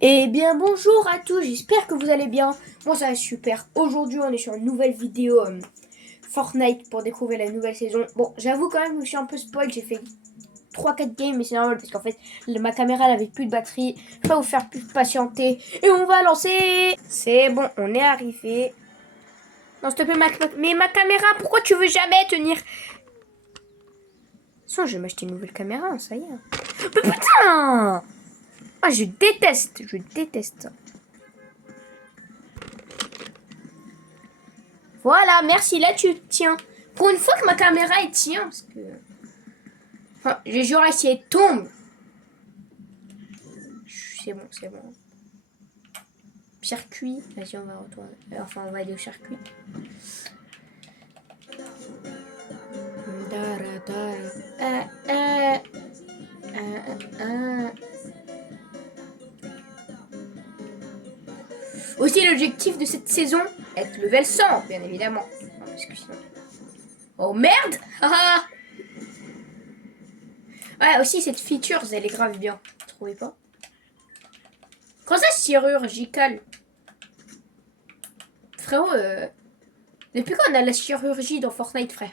Eh bien bonjour à tous, j'espère que vous allez bien. Moi ça va super. Aujourd'hui on est sur une nouvelle vidéo Fortnite pour découvrir la nouvelle saison. Bon j'avoue quand même que je suis un peu spoil, j'ai fait 3-4 games mais c'est normal parce qu'en fait ma caméra elle avait plus de batterie. Je vais pas vous faire plus patienter et on va lancer. C'est bon, on est arrivé. Non s'il te plaît mais ma caméra, pourquoi tu veux jamais tenir? Sinon je vais m'acheter une nouvelle caméra, ça y est. Mais putain! Ah je déteste ça. Voilà, merci, là tu tiens. Pour une fois que ma caméra elle tient, parce que... Enfin, j'ai j'aurais essayé de tomber. C'est bon, c'est bon. Circuit, vas-y on va retourner. Enfin on va aller au circuit. Aussi l'objectif de cette saison, être level 100, bien évidemment. Parce que sinon... Oh merde. Ouais, aussi cette feature, elle est grave bien. Vous trouvez pas? Quand ça chirurgical. Frérot, depuis quand on a la chirurgie dans Fortnite, frère?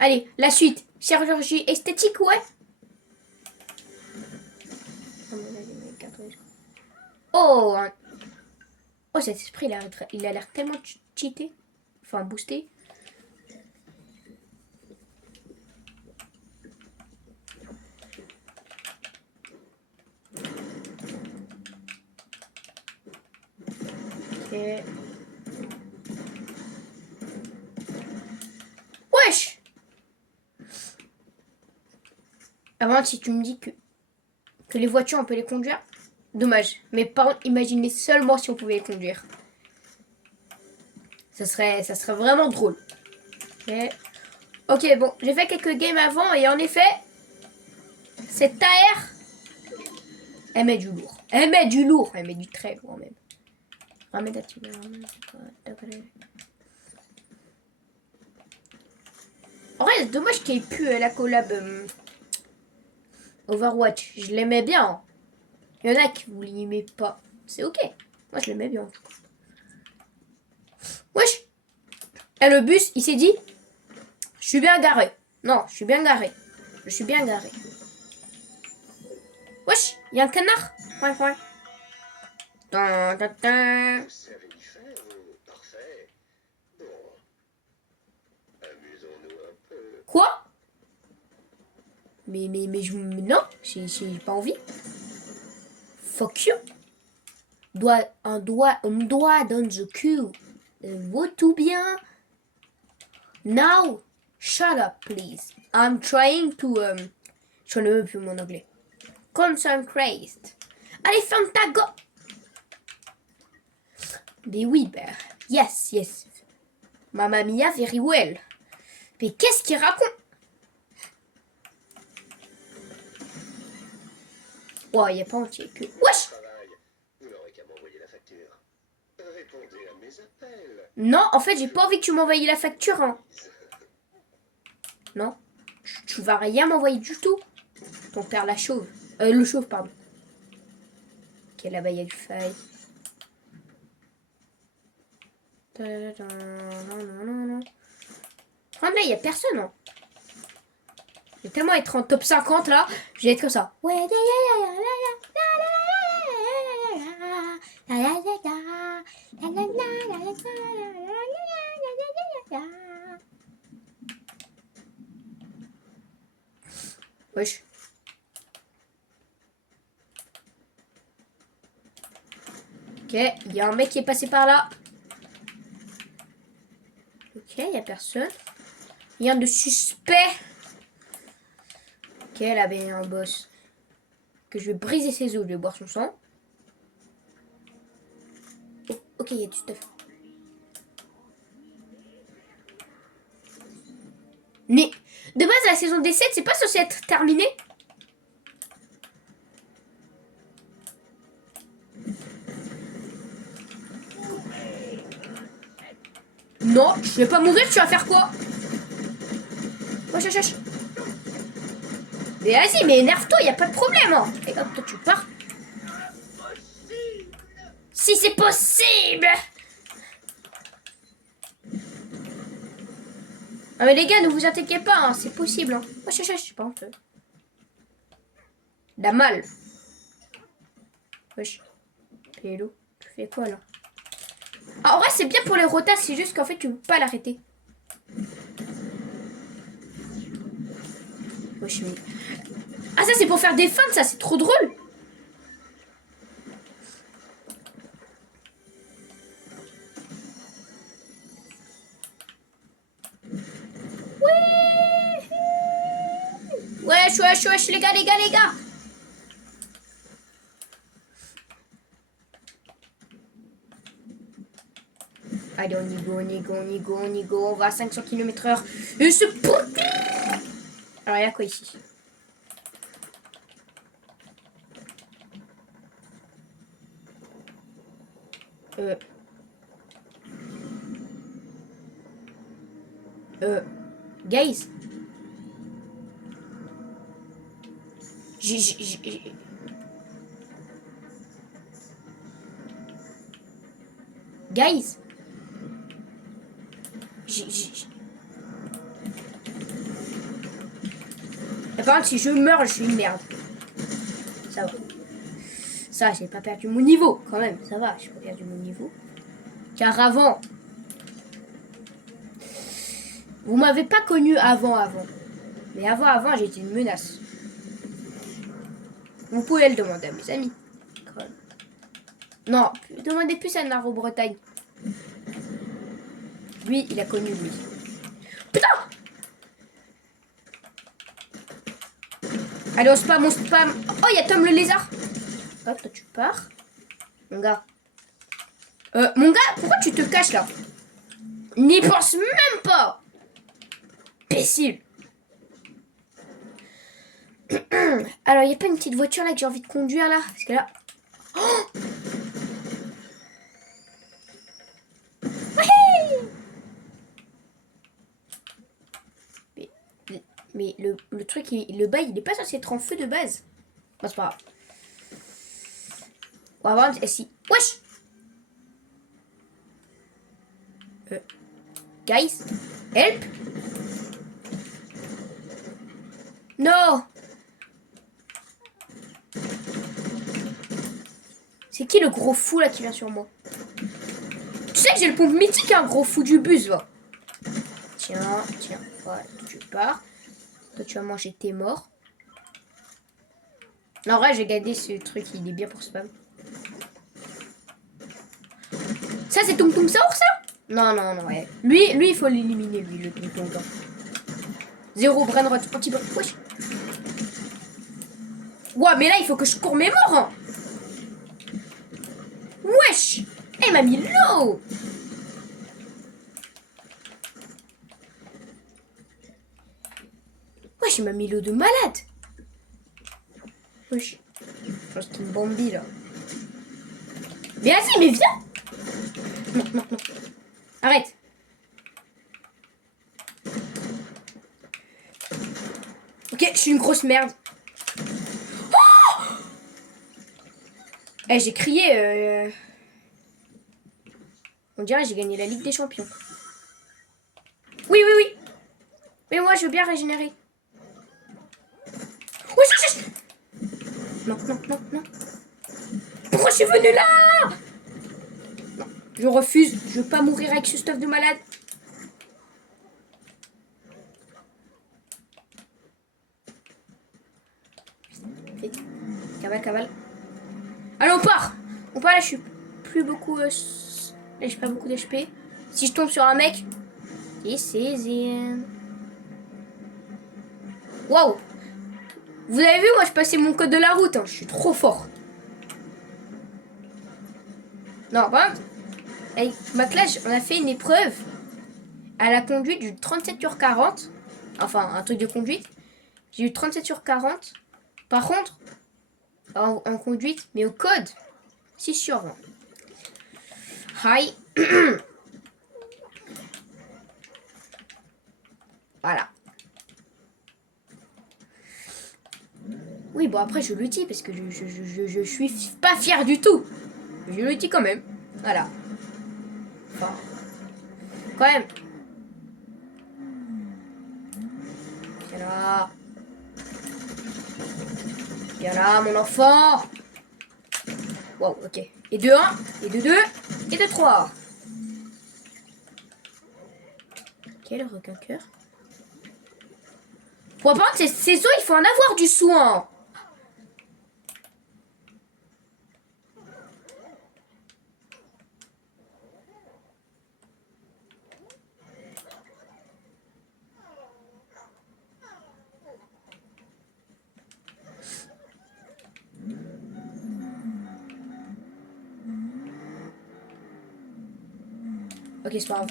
Allez, la suite. Chirurgie esthétique, ouais. Oh, oh cet esprit, il a l'air tellement cheaté. Enfin, boosté. Ok. Wesh! Avant, si tu me dis que les voitures, on peut les conduire, dommage. Mais par contre, imaginez seulement si on pouvait les conduire. Ça serait vraiment drôle. Ok, ok, bon, j'ai fait quelques games avant et en effet, cette AR, elle met du lourd. Elle met du lourd. Elle met du très lourd même. En vrai, c'est dommage qu'il n'y ait plus la collab Overwatch. Je l'aimais bien. Il y en a qui vous l'aimez pas. C'est ok. Moi, je l'aimais bien. Wesh. Et le bus, il s'est dit, je suis bien garé. Non, je suis bien garé. Je suis bien garé. Wesh, il y a un canard. Ouais, ouais. Tan, tan, tan. Vous savez y faire, vous. Parfait. Bon. Amusons-nous un peu. Quoi? Mais non, j'ai pas envie. Fuck you. Un doigt dans le cul. Vaut tout bien. Now, shut up, please. I'm trying to... Je ne veux plus mon anglais. Concentrate. Allez, ferme ta go... Mais oui, ben... Yes, yes. Mamma mia, very well. Mais qu'est-ce qu'il raconte? Oh, il n'y a pas entier que... Wesh! Vous n'aurez qu'à m'envoyer la facture. Répondez à mes appels. Non, en fait, j'ai pas envie que tu m'envoies la facture. Hein. Non. Tu vas rien m'envoyer du tout. Ton père la chauve. Le chauve, pardon. Ok, là-bas, il y a du faille. Oh, là, il y a personne. Hein. Je vais tellement être en top 50, là. Je vais être comme ça. Wesh. Ok, il y a un mec qui est passé par là. Ok, il n'y a personne. Rien de suspect. Ok, là, il y a un boss. Que je vais briser ses os, je vais boire son sang. Oh, ok, il y a du stuff. Mais, de base, la saison des 7, c'est pas censé être terminé. Non, je vais pas mourir, tu vas faire quoi? Wesh, wesh, wesh. Mais vas-y, mais énerve-toi, y a pas de problème. Hein. Et hop, toi tu pars. Si c'est possible. Ah mais les gars, ne vous inquiétez pas, hein, c'est possible. Hein. Wesh, je sais pas honteux. La malle. Wesh. Pélo, tu fais quoi là? Ah, en vrai, c'est bien pour les rotas, c'est juste qu'en fait, tu peux pas l'arrêter. Wesh, mais... Ah, ça, c'est pour faire des feintes, ça, c'est trop drôle. Wesh, wesh, wesh, les gars, les gars, les gars. Allez, on y go, on y go, on y go, on y go. On va à 500 km/h. Et c'est pour... Alors, il y a quoi ici? Guys. Guys. Et par contre, si je meurs, je suis une merde. Ça va. Ça, j'ai pas perdu mon niveau, quand même. Ça va, j'ai pas perdu mon niveau. Car avant... Vous m'avez pas connu avant. Mais avant, j'étais une menace. Vous pouvez le demander à mes amis. Non, demandez plus à Naro Bretagne. Lui, il a connu lui. Putain! Allez, on spam, on spam. Oh, il y a Tom le lézard. Hop, toi tu pars. Mon gars. Mon gars, pourquoi tu te caches là? N'y pense même pas. Imbécile. Alors, il n'y a pas une petite voiture là que j'ai envie de conduire là? Parce que là... Oh, mais le truc, le bail, il est pas censé être en feu de base. Bon, c'est pas grave. On va voir si... Wesh! Guys? Help! Non! C'est qui le gros fou là qui vient sur moi? Tu sais que j'ai le pompe mythique, un gros fou du bus, va. Tiens, voilà, tu pars. Toi, tu vas manger tes morts. En vrai, j'ai gardé ce truc, il est bien pour spam. Ça, c'est Tung Tung Saur, ça? Non, ouais. Lui, il faut l'éliminer, lui, le Tung Tung. Zéro brain rot, anti-brain. Wesh. Ouah, mais là, il faut que je cours mes morts. Hein. Wesh. Eh, m'a mis l'eau. Wesh, il m'a mis l'eau de malade. Wesh. Je pense qu'il me bambit, là. Mais vas-y, mais viens. Non. Arrête. Ok, je suis une grosse merde. Oh, eh, j'ai crié. On dirait que j'ai gagné la Ligue des Champions. Oui. Mais moi, je veux bien régénérer. Oui, Non. Pourquoi je suis venu là? Non, je refuse. Je veux pas mourir avec ce stuff de malade. Vite. Cavale. Allez, on part. Là, je suis plus beaucoup... Là, j'ai pas beaucoup d'HP. Si je tombe sur un mec... This is it. Waouh. Vous avez vu, moi, je passais mon code de la route. Hein. Je suis trop fort. Non, par contre, avec ma classe, on a fait une épreuve à la conduite du 37/40. Enfin, un truc de conduite. J'ai eu 37/40. Par contre, en conduite, mais au code, 6/20. Hi. Voilà. Oui, bon, après, je le dis parce que je suis pas fière du tout. Je le dis quand même. Voilà. Enfin, quand même. Viens là. Viens là, mon enfant. Wow, ok. Et de 1, et de 2, et de 3. Quel requin-cœur. Pour apprendre ces os, il faut en avoir du soin. Ok, c'est pas grave.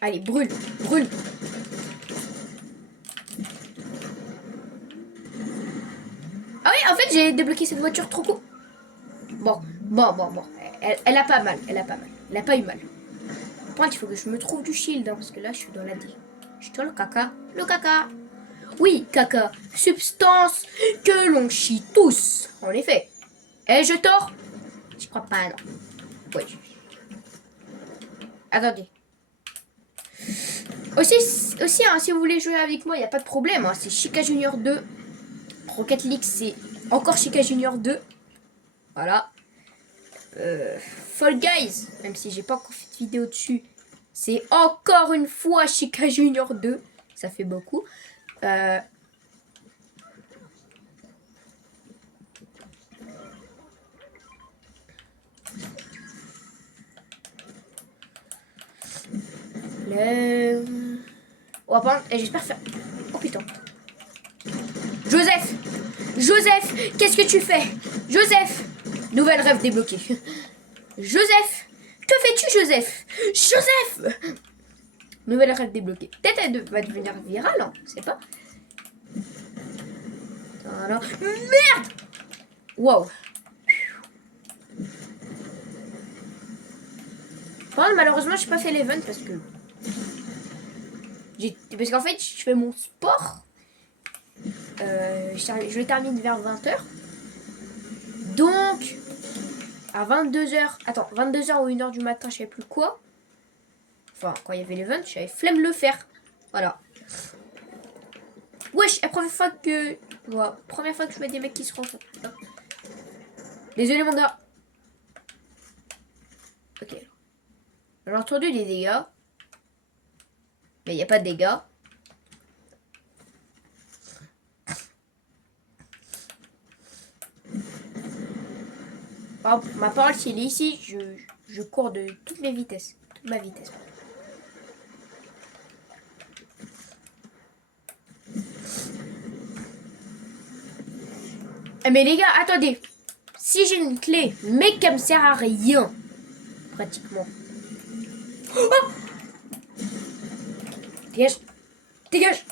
Allez, brûle, brûle. Ah oui, en fait, j'ai débloqué cette voiture trop cool. Bon. Elle a pas mal, elle a pas eu mal. Par contre, il faut que je me trouve du shield, hein, parce que là, je suis dans la D. Je suis dans le caca. Le caca. Oui, caca. Substance que l'on chie tous. En effet. Ai-je tort? Je crois pas, non. Oui. Attendez. Aussi hein, si vous voulez jouer avec moi, il n'y a pas de problème. Hein, c'est Chica Junior 2. Rocket League, c'est encore Chica Junior 2. Voilà. Fall Guys, même si j'ai pas encore fait de vidéo dessus, c'est encore une fois Chica Junior 2. Ça fait beaucoup. On va prendre. Et j'espère faire. Oh putain. Joseph! Joseph! Qu'est-ce que tu fais? Joseph! Nouvelle rêve débloquée. Joseph! Que fais-tu, Joseph? Joseph! Nouvelle rêve débloquée. Peut-être elle va devenir virale, hein, je sais pas. Voilà. Merde! Wow. Bon, malheureusement, je n'ai pas fait l'event parce que. Parce qu'en fait, je fais mon sport. Je le termine vers 20h. Donc, à 22h. Attends, 22h ou 1h du matin, je sais plus quoi. Enfin, quand il y avait l'event, j'avais flemme de le faire. Voilà. Wesh, la première fois que. Voilà, première fois que je mets des mecs qui se rencontrent. Désolé, mon gars. Ok. J'ai entendu des dégâts. Mais il n'y a pas de dégâts. Par exemple, ma parole, s'il est ici, je cours de toutes mes vitesses. Toute ma vitesse. Mais les gars, attendez. Si j'ai une clé, mais qu'elle me sert à rien. Pratiquement. Oh, dégage. Dégage.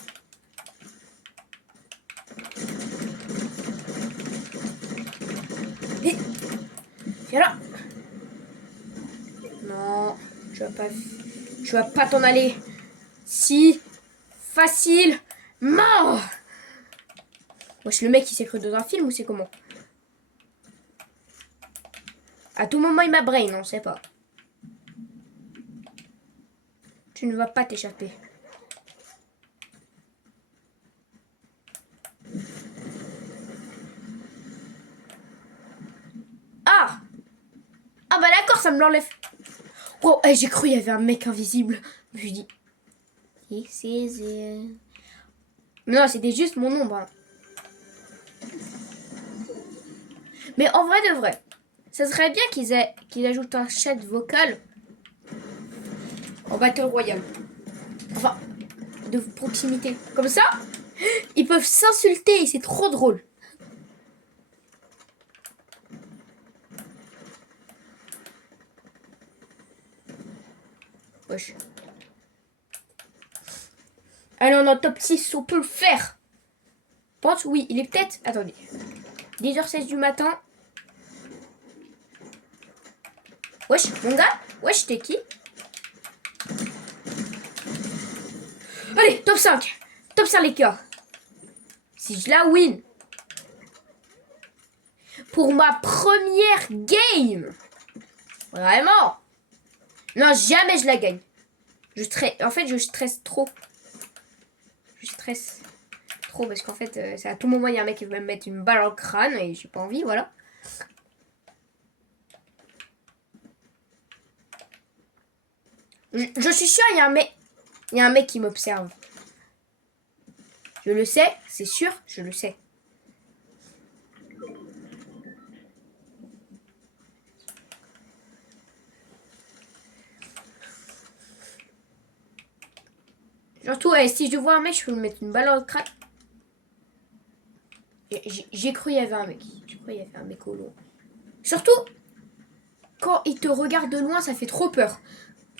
Et... viens là. Non, tu vas pas t'en aller. Si facile. Mort. Wesh, le mec il s'est cru dans un film ou c'est comment? À tout moment il m'a brain, on sait pas. Tu ne vas pas t'échapper. Ah! Ah bah d'accord, ça me l'enlève. Oh, j'ai cru il y avait un mec invisible. Je me suis dit. Mais non, c'était juste mon ombre. Hein. Mais en vrai de vrai, ça serait bien qu'ils ajoutent un chat vocal en Battle Royale. Enfin, de proximité. Comme ça, ils peuvent s'insulter et c'est trop drôle. Wesh. Allez, on est en top 6, on peut le faire. Pense, oui, il est peut-être... Attendez. 10h16 du matin. Wesh, mon gars. Wesh, t'es qui? Allez, top 5. Top 5, les gars. Si je la win. pour ma première game. Vraiment. Non, jamais je la gagne. En fait, je stresse trop. Je stresse trop parce qu'en fait, c'est à tout moment, il y a un mec qui va me mettre une balle dans le crâne et j'ai pas envie, voilà. Je suis sûr, il y a un mec qui m'observe. Je le sais, c'est sûr, je le sais. Surtout, si je vois un mec, je peux lui mettre une balle dans le crâne. J'ai cru qu'il y avait un mec. J'ai cru qu'il y avait un mec au loin. Surtout, quand il te regarde de loin, ça fait trop peur.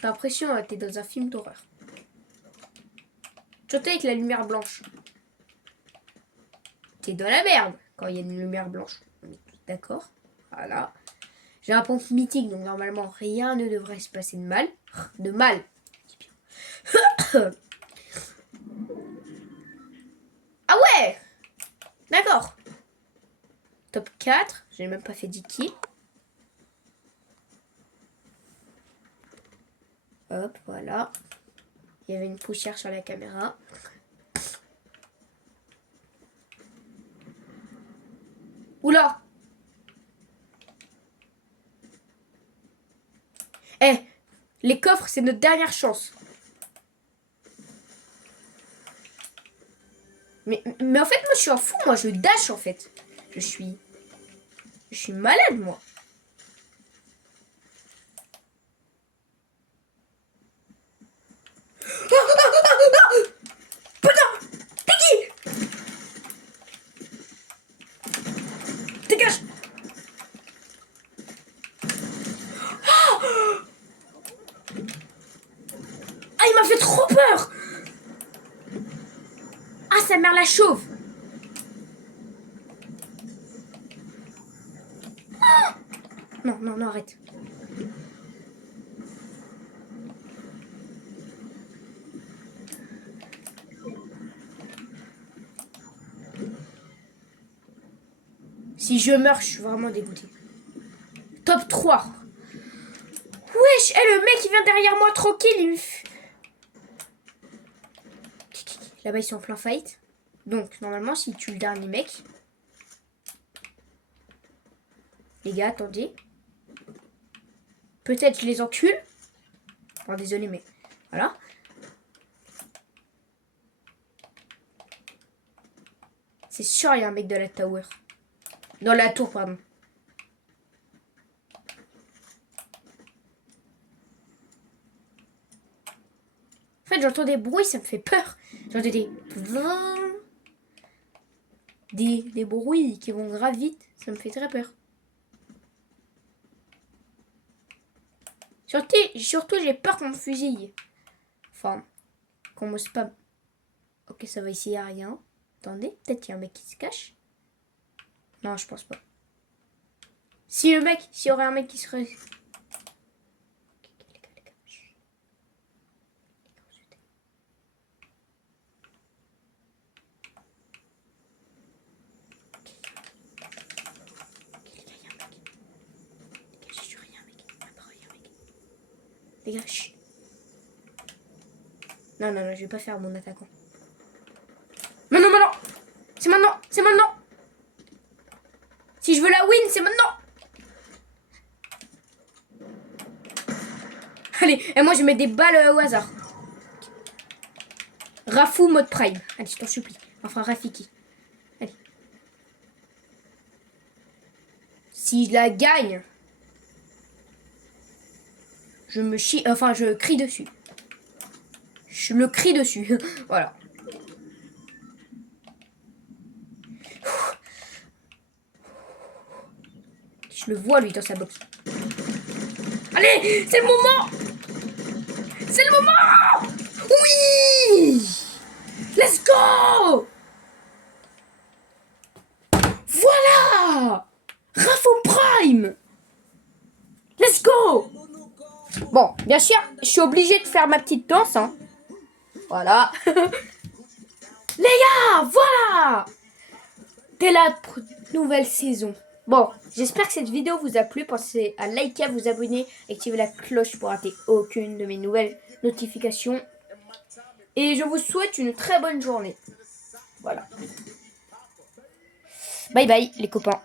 T'as l'impression que t'es dans un film d'horreur. Surtout avec la lumière blanche. T'es dans la merde quand il y a une lumière blanche. On est tous d'accord. Voilà. J'ai un pompe mythique, donc normalement, rien ne devrait se passer de mal. De mal. Ah ouais! D'accord. Top 4. J'ai même pas fait 10 kills. Hop, voilà. Il y avait une poussière sur la caméra. Oula! Eh, les coffres, c'est notre dernière chance. Mais en fait, moi, je suis un fou. Moi, je dash, en fait. Je suis malade, moi. Putain! T'es qui? Dégage! Ah, il m'a fait trop peur! Ah, sa mère la chauve! Non, non, non, arrête. Si je meurs, je suis vraiment dégoûtée. Top 3. Wesh, le mec il vient derrière moi tranquille. Là-bas, ils sont en plein fight. Donc, normalement, s'il tue le dernier mec... Les gars, attendez. Peut-être je les encule. Oh, désolé, mais... Voilà. C'est sûr, il y a un mec dans la tower. Dans la tour, pardon. En fait, j'entends des bruits, ça me fait peur. J'entends des bruits qui vont grave vite. Ça me fait très peur. Surtout j'ai peur qu'on me fusille. Enfin, qu'on me spam. Ok, ça va ici, il n'y a rien. Attendez, peut-être qu'il y a un mec qui se cache. Non, je pense pas. S'il y aurait un mec qui serait... Les gars, chut. Non, non, non, je vais pas faire mon attaquant. Maintenant, maintenant. C'est maintenant, c'est maintenant. Si je veux la win, c'est maintenant. Allez, et moi je mets des balles au hasard. Rafou mode prime. Allez, je t'en supplie. Enfin, Rafiki. Allez. Si je la gagne, je me chie. Enfin, je crie dessus. Je me crie dessus. Voilà. Je le vois lui dans sa box. Allez, c'est le moment. C'est le moment. Oui. Let's go. Voilà. Rafou Prime. Let's go. Bon, bien sûr, je suis obligée de faire ma petite danse. Hein. Voilà. Les gars, voilà. Dès la nouvelle saison. Bon, j'espère que cette vidéo vous a plu. Pensez à liker, à vous abonner, activer la cloche pour rater aucune de mes nouvelles notifications. Et je vous souhaite une très bonne journée. Voilà. Bye bye les copains.